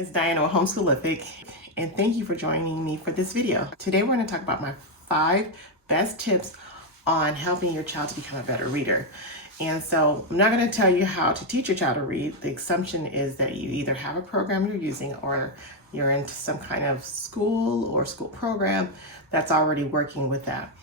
It's Diana with Homeschoolific, and thank you for joining me for this video. Today we're going to talk about my 5 best tips on helping your child to become a better reader. And so I'm not going to tell you how to teach your child to read. The assumption is that you either have a program you're using or you're into some kind of school or school program that's already working with that.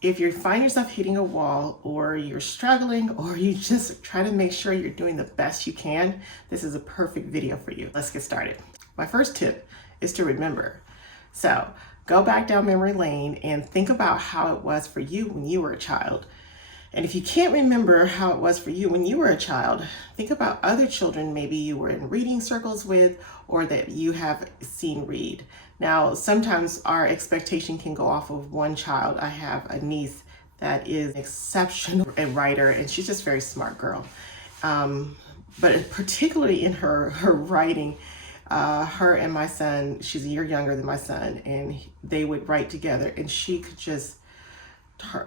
If you find yourself hitting a wall, or you're struggling, or you just try to make sure you're doing the best you can, this is a perfect video for you. Let's get started. My first tip is to remember. So go back down memory lane and think about how it was for you when you were a child. And if you can't remember how it was for you when you were a child, think about other children maybe you were in reading circles with or that you have seen read. Now, sometimes our expectation can go off of one child. I have a niece that is an exceptional writer, and she's just a very smart girl. But particularly in her writing, her and my son, she's a year younger than my son, and they would write together, and she could just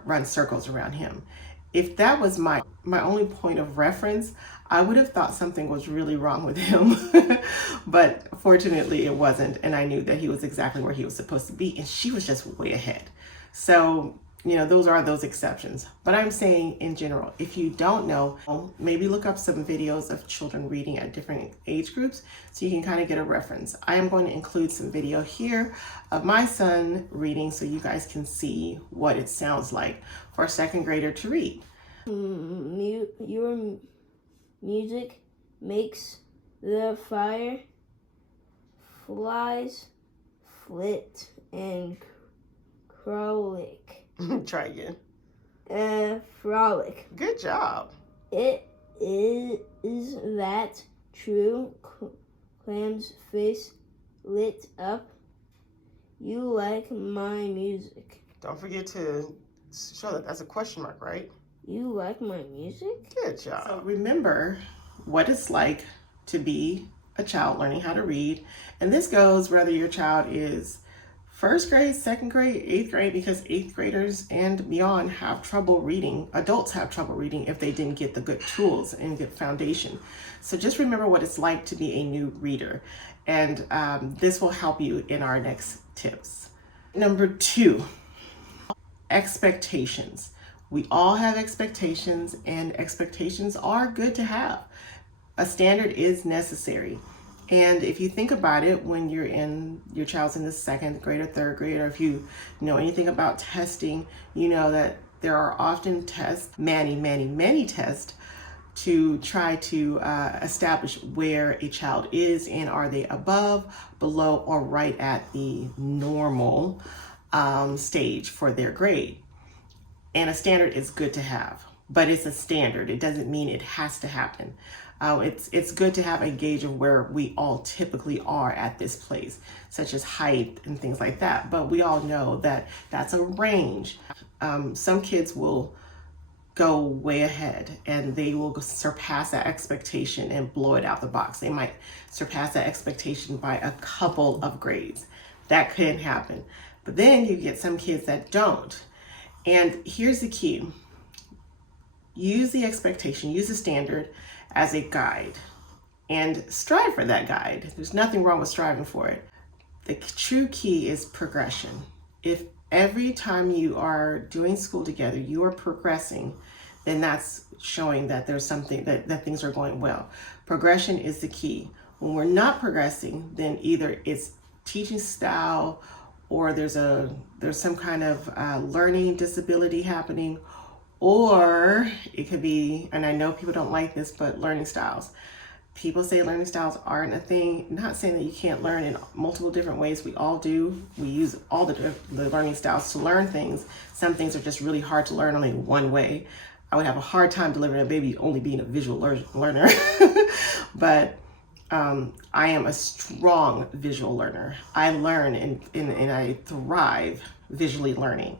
run circles around him. If that was my only point of reference, I would have thought something was really wrong with him. But fortunately it wasn't, and I knew that he was exactly where he was supposed to be, and she was just way ahead. So, you know, those exceptions. But I'm saying in general, if you don't know, maybe look up some videos of children reading at different age groups so you can kind of get a reference. I am going to include some video here of my son reading so you guys can see what it sounds like for a second grader to read. Your music makes the fireflies flit and frolic. Try again. Frolic. Good job. Is that true? Clam's face lit up. You like my music. Don't forget to show that that's a question mark, right? You like my music? Good job. So remember what it's like to be a child learning how to read. And this goes whether your child is first grade, second grade, 8th grade, because 8th graders and beyond have trouble reading. Adults have trouble reading if they didn't get the good tools and good foundation. So just remember what it's like to be a new reader. And this will help you in our next tips. Number 2, expectations. We all have expectations, and expectations are good to have. A standard is necessary. And if you think about it, when your child's in the 2nd grade or 3rd grade, or if you know anything about testing, you know that there are often tests, many tests, to try to establish where a child is, and are they above, below, or right at the normal stage for their grade. And a standard is good to have, but it's a standard. It doesn't mean it has to happen. It's good to have a gauge of where we all typically are at this place, such as height and things like that. But we all know that that's a range. Some kids will go way ahead and they will surpass that expectation and blow it out the box. They might surpass that expectation by a couple of grades. That can happen. But then you get some kids that don't. And here's the key. Use the expectation, use the standard as a guide, and strive for that guide. There's nothing wrong with striving for it. The true key is progression. If every time you are doing school together, you are progressing, then that's showing that there's something, that things are going well. Progression is the key. When we're not progressing, then either it's teaching style, or there's some kind of learning disability happening, or it could be, and I know people don't like this, but learning styles. People say learning styles aren't a thing. Not saying that you can't learn in multiple different ways. We all do. We use all the learning styles to learn things. Some things are just really hard to learn only one way. I would have a hard time delivering a baby only being a visual learner. But I am a strong visual learner. I learn and I thrive visually learning.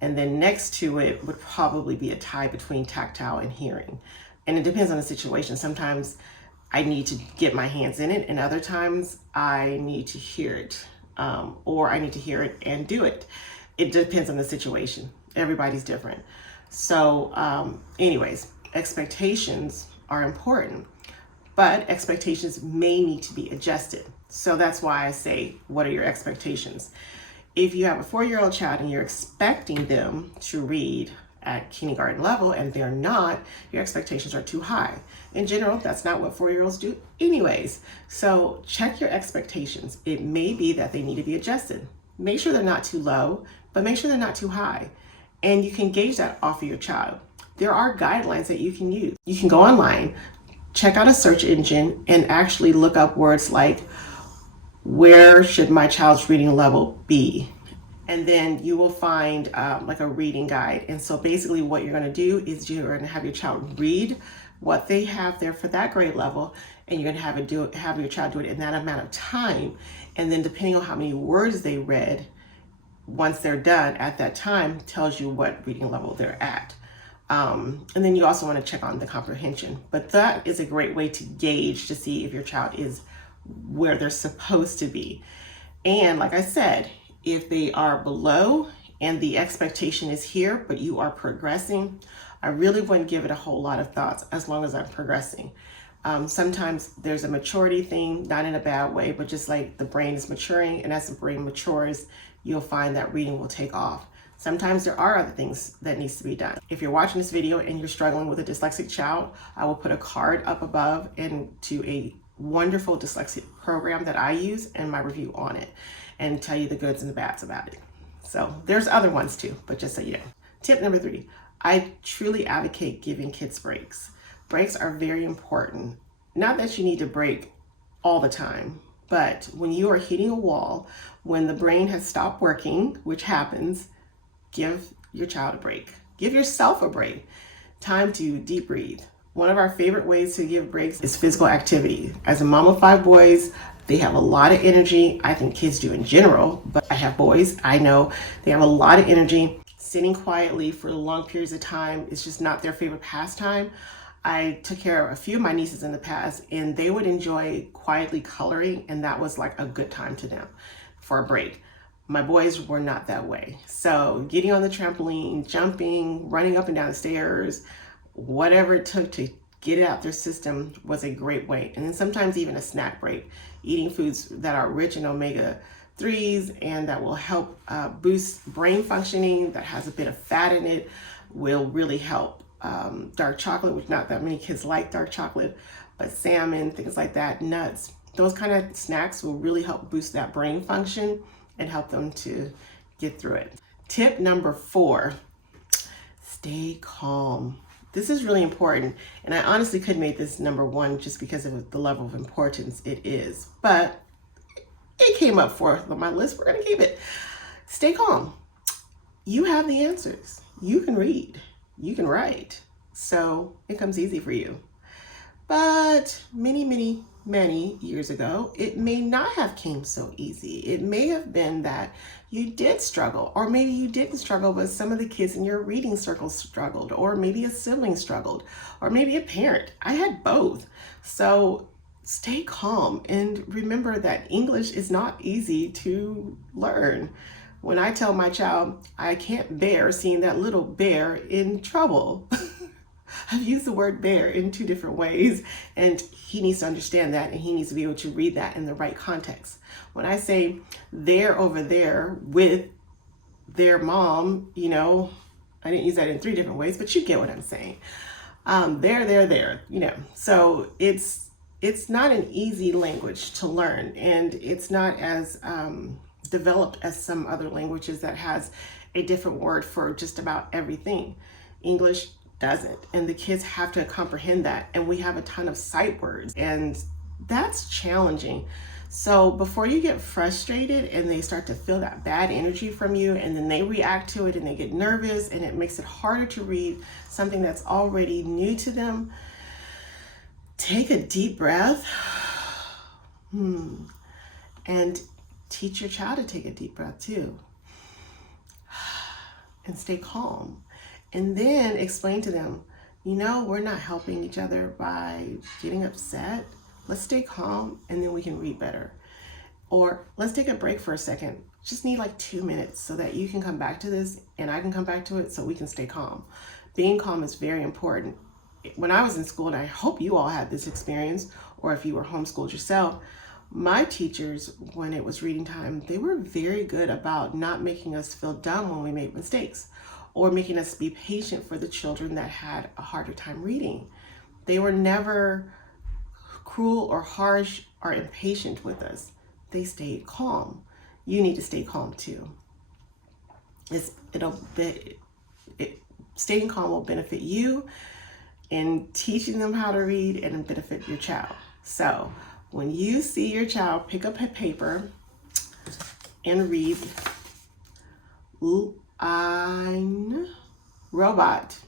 And then next to it would probably be a tie between tactile and hearing. And it depends on the situation. Sometimes I need to get my hands in it, and other times I need to hear it, or I need to hear it and do it. It depends on the situation. Everybody's different. So anyways, expectations are important. but expectations may need to be adjusted. So that's why I say, what are your expectations? If you have a 4-year-old child and you're expecting them to read at kindergarten level and they're not, your expectations are too high. In general, that's not what 4-year-olds do anyways. So check your expectations. It may be that they need to be adjusted. Make sure they're not too low, but make sure they're not too high. And you can gauge that off of your child. There are guidelines that you can use. You can go online, check out a search engine, and actually look up words like, where should my child's reading level be? And then you will find like a reading guide. And so basically what you're going to do is you're going to have your child read what they have there for that grade level, and you're going to have your child do it in that amount of time. And then depending on how many words they read, once they're done at that time, tells you what reading level they're at. And then you also want to check on the comprehension. But that is a great way to gauge to see if your child is where they're supposed to be. And like I said, if they are below and the expectation is here, but you are progressing, I really wouldn't give it a whole lot of thoughts as long as I'm progressing. Sometimes there's a maturity thing, not in a bad way, but just like the brain is maturing, and as the brain matures, you'll find that reading will take off. Sometimes there are other things that needs to be done. If you're watching this video and you're struggling with a dyslexic child, I will put a card up above and to a wonderful dyslexic program that I use and my review on it, and tell you the goods and the bads about it. So there's other ones too, but just so you know. Tip number 3, I truly advocate giving kids breaks. Breaks are very important. Not that you need to break all the time, but when you are hitting a wall, when the brain has stopped working, which happens, give your child a break. Give yourself a break. Time to deep breathe. One of our favorite ways to give breaks is physical activity. As a mom of 5 boys, they have a lot of energy. I think kids do in general, but I have boys. I know they have a lot of energy. Sitting quietly for long periods of time is just not their favorite pastime. I took care of a few of my nieces in the past, and they would enjoy quietly coloring, and that was like a good time to them for a break. My boys were not that way. So getting on the trampoline, jumping, running up and down the stairs, whatever it took to get it out their system was a great way. And then sometimes even a snack break, eating foods that are rich in omega-3s and that will help boost brain functioning, that has a bit of fat in it, will really help. Dark chocolate, which not that many kids like dark chocolate, but salmon, things like that, nuts, those kind of snacks will really help boost that brain function and help them to get through it. Tip number 4, stay calm. This is really important, and I honestly could make this number 1 just because of the level of importance it is, but it came up 4th on my list. We're gonna keep it. Stay calm. You have the answers. You can read, you can write, so it comes easy for you. But many years ago, it may not have came so easy. It may have been that you did struggle, or maybe you didn't struggle, but some of the kids in your reading circle struggled, or maybe a sibling struggled, or maybe a parent. I had both. So stay calm and remember that English is not easy to learn. When I tell my child, I can't bear seeing that little bear in trouble. I've used the word bear in 2 different ways, and he needs to understand that, and he needs to be able to read that in the right context. When I say they're over there with their mom, you know, I didn't use that in 3 different ways, but you get what I'm saying. There, you know. So it's not an easy language to learn, and it's not as developed as some other languages that has a different word for just about everything. English doesn't, and the kids have to comprehend that, and we have a ton of sight words, and that's challenging. So before you get frustrated and they start to feel that bad energy from you, and then they react to it and they get nervous, and it makes it harder to read something that's already new to them, take a deep breath and teach your child to take a deep breath too, and stay calm. And then explain to them, you know, we're not helping each other by getting upset. Let's stay calm, and then we can read better. Or let's take a break for a second. Just need like 2 minutes so that you can come back to this and I can come back to it so we can stay calm. Being calm is very important. when I was in school, and I hope you all had this experience, or if you were homeschooled yourself, my teachers, when it was reading time, they were very good about not making us feel dumb when we made mistakes, or making us be patient for the children that had a harder time reading. They were never cruel or harsh or impatient with us. They stayed calm. You need to stay calm too. Staying calm will benefit you in teaching them how to read and benefit your child. So when you see your child pick up a paper and read ein Robot,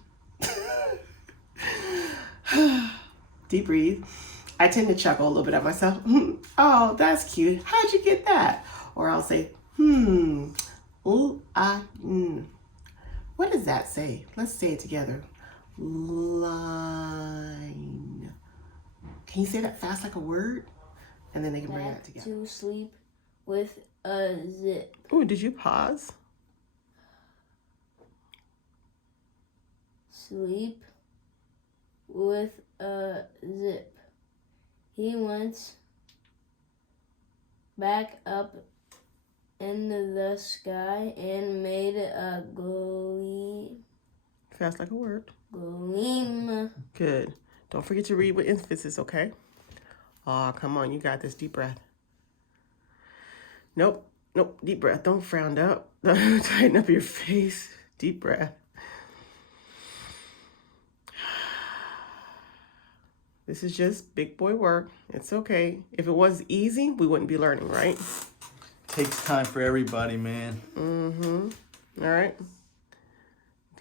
deep breathe. I tend to chuckle a little bit at myself. Oh, that's cute. How'd you get that? Or I'll say, what does that say? Let's say it together. Line. Can you say that fast like a word? And then they can bring that together. To sleep with a zip. Oh, did you pause? Sleep with a zip. He went back up in the sky and made a gleam. Fast like a word. Gleam. Good. Don't forget to read with emphasis, okay? Oh, come on. You got this. Deep breath. Nope. Deep breath. Don't frown up. Tighten up your face. Deep breath. This is just big boy work. It's okay. If it was easy, we wouldn't be learning, right? Takes time for everybody, man. All right.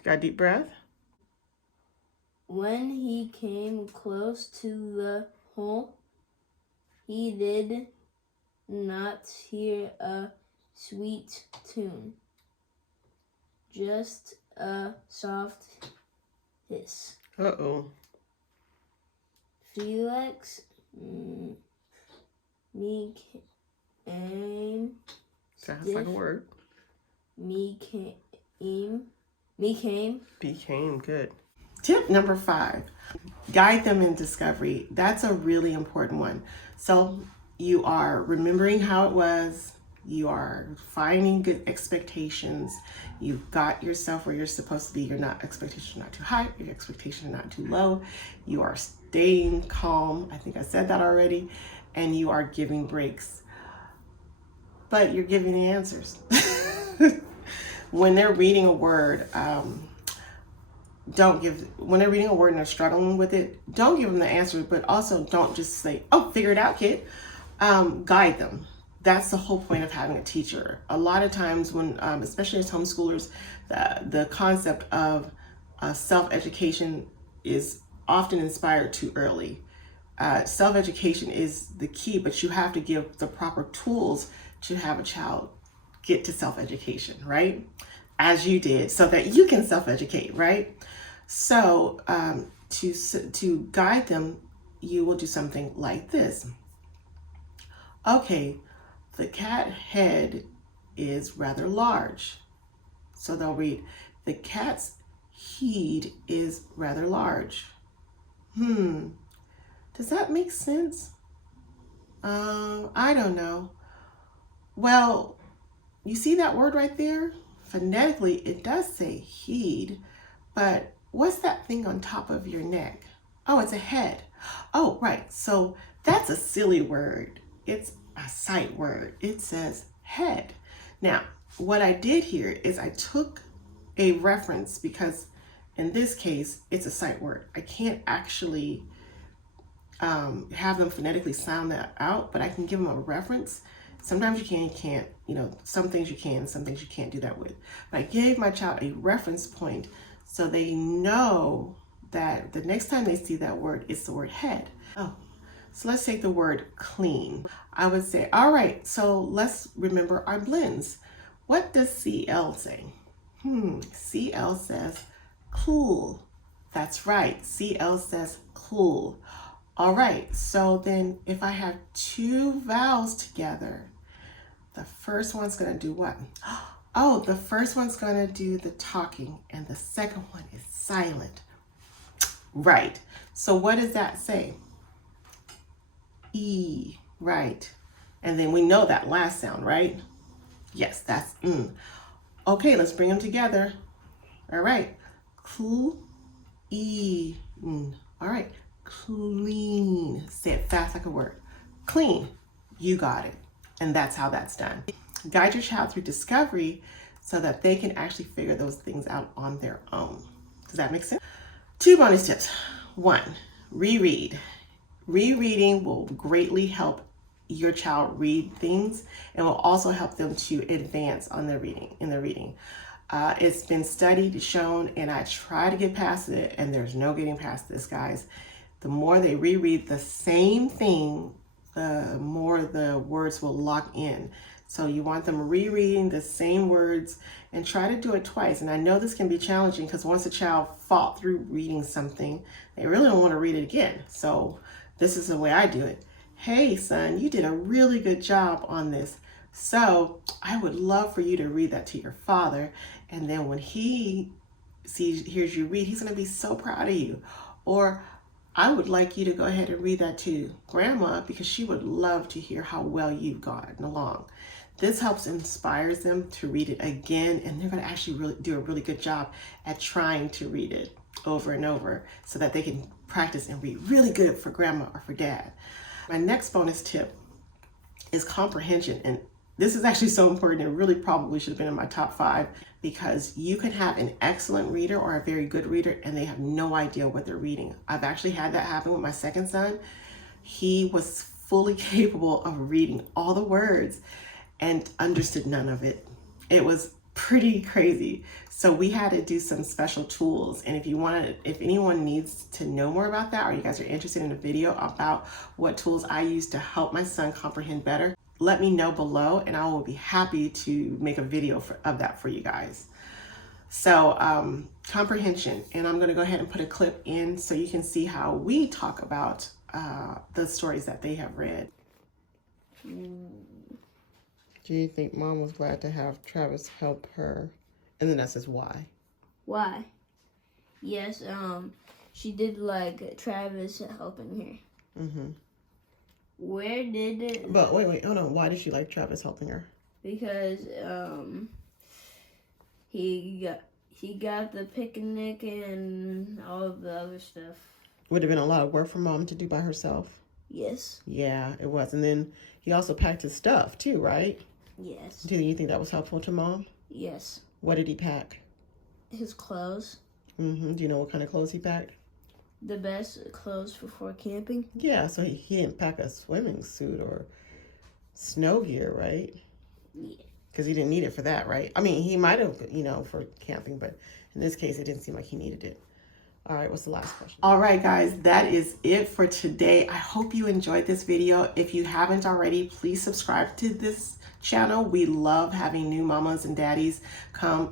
Got a deep breath? When he came close to the hole, he did not hear a sweet tune, just a soft hiss. Uh-oh. Felix became Sounds like a word. Became good. Tip number 5, guide them in discovery. That's a really important one. So you are remembering how it was. You are finding good expectations. You've got yourself where you're supposed to be. Your expectations are not too high. Your expectations are not too low. You are staying calm. I think I said that already. And you are giving breaks. But you're giving the answers. When they're reading a word, when they're reading a word and they're struggling with it, don't give them the answer, but also don't just say, oh, figure it out, kid. Guide them. That's the whole point of having a teacher. A lot of times when, especially as homeschoolers, the concept of self-education is often inspired too early. Self-education is the key, but you have to give the proper tools to have a child get to self-education, right? As you did, so that you can self-educate, right? So to guide them, you will do something like this. Okay, the cat head is rather large. So they'll read, the cat's head is rather large. Does that make sense? I don't know. Well, you see that word right there? Phonetically, it does say heed, but what's that thing on top of your neck? Oh, it's a head. Oh, right. So that's a silly word. It's a sight word. It says head. Now, what I did here is I took a reference because in this case, it's a sight word. I can't actually have them phonetically sound that out, but I can give them a reference. Sometimes you can, you can't, some things you can, some things you can't do that with. But I gave my child a reference point so they know that the next time they see that word, it's the word head. Oh, so let's take the word clean. I would say, all right, so let's remember our blends. What does CL say? CL says cool. That's right, CL says cool. All right, so then if I have two vowels together, the first one's gonna do what? Oh, the first one's gonna do the talking and the second one is silent. Right. So what does that say? E. Right. And then we know that last sound, right? Yes, that's Okay, let's bring them together. All right. Clean. All right. Clean. Say it fast like a word. Clean. You got it. And that's how that's done. Guide your child through discovery so that they can actually figure those things out on their own. Does that make sense? 2 bonus tips. 1, reread. Rereading will greatly help your child read things and will also help them to advance on their reading. It's been studied, shown, and I try to get past it, and there's no getting past this, guys. The more they reread the same thing, the more the words will lock in. So you want them rereading the same words and try to do it twice. And I know this can be challenging because once a child fought through reading something, they really don't want to read it again. So this is the way I do it. Hey, son, you did a really good job on this. So I would love for you to read that to your father. And then when he hears you read, he's going to be so proud of you. Or I would like you to go ahead and read that to grandma because she would love to hear how well you've gotten along. This helps inspires them to read it again, and they're going to actually do a really good job at trying to read it over and over so that they can practice and read really good for grandma or for dad. My next bonus tip is comprehension, and this is actually so important. It really probably should have been in my top 5 because you can have an excellent reader or a very good reader and they have no idea what they're reading. I've actually had that happen with my second son. He was fully capable of reading all the words and understood none of it. It was pretty crazy. So we had to do some special tools. And if anyone needs to know more about that, or you guys are interested in a video about what tools I use to help my son comprehend better, let me know below and I will be happy to make a video of that for you guys. So comprehension, and I'm going to go ahead and put a clip in so you can see how we talk about the stories that they have read. Do you think mom was glad to have Travis help her? And then that says why. Why? Yes, she did like Travis helping her. Mm-hmm. Where did it? But wait, hold on. Why did she like Travis helping her? Because he got the picnic and all of the other stuff. Would have been a lot of work for mom to do by herself. Yes. Yeah, it was. And then he also packed his stuff too, right? Yes. Do you think that was helpful to mom? Yes. What did he pack? His clothes. Mm-hmm. Do you know what kind of clothes he packed? The best clothes for camping. Yeah, so he didn't pack a swimming suit or snow gear, right? Yeah. Because he didn't need it for that, right? I mean, he might have, for camping, but in this case, it didn't seem like he needed it. All right, what's the last question? All right, guys, that is it for today. I hope you enjoyed this video. If you haven't already, please subscribe to this channel. We love having new mamas and daddies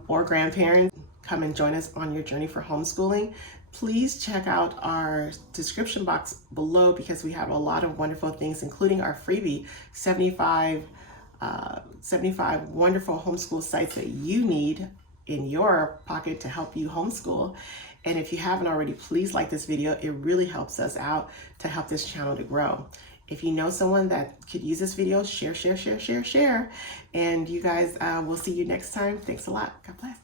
or grandparents come and join us on your journey for homeschooling. Please check out our description box below because we have a lot of wonderful things, including our freebie, 75 wonderful homeschool sites that you need in your pocket to help you homeschool. And if you haven't already, please like this video. It really helps us out to help this channel to grow. If you know someone that could use this video, share. And you guys, we'll see you next time. Thanks a lot. God bless.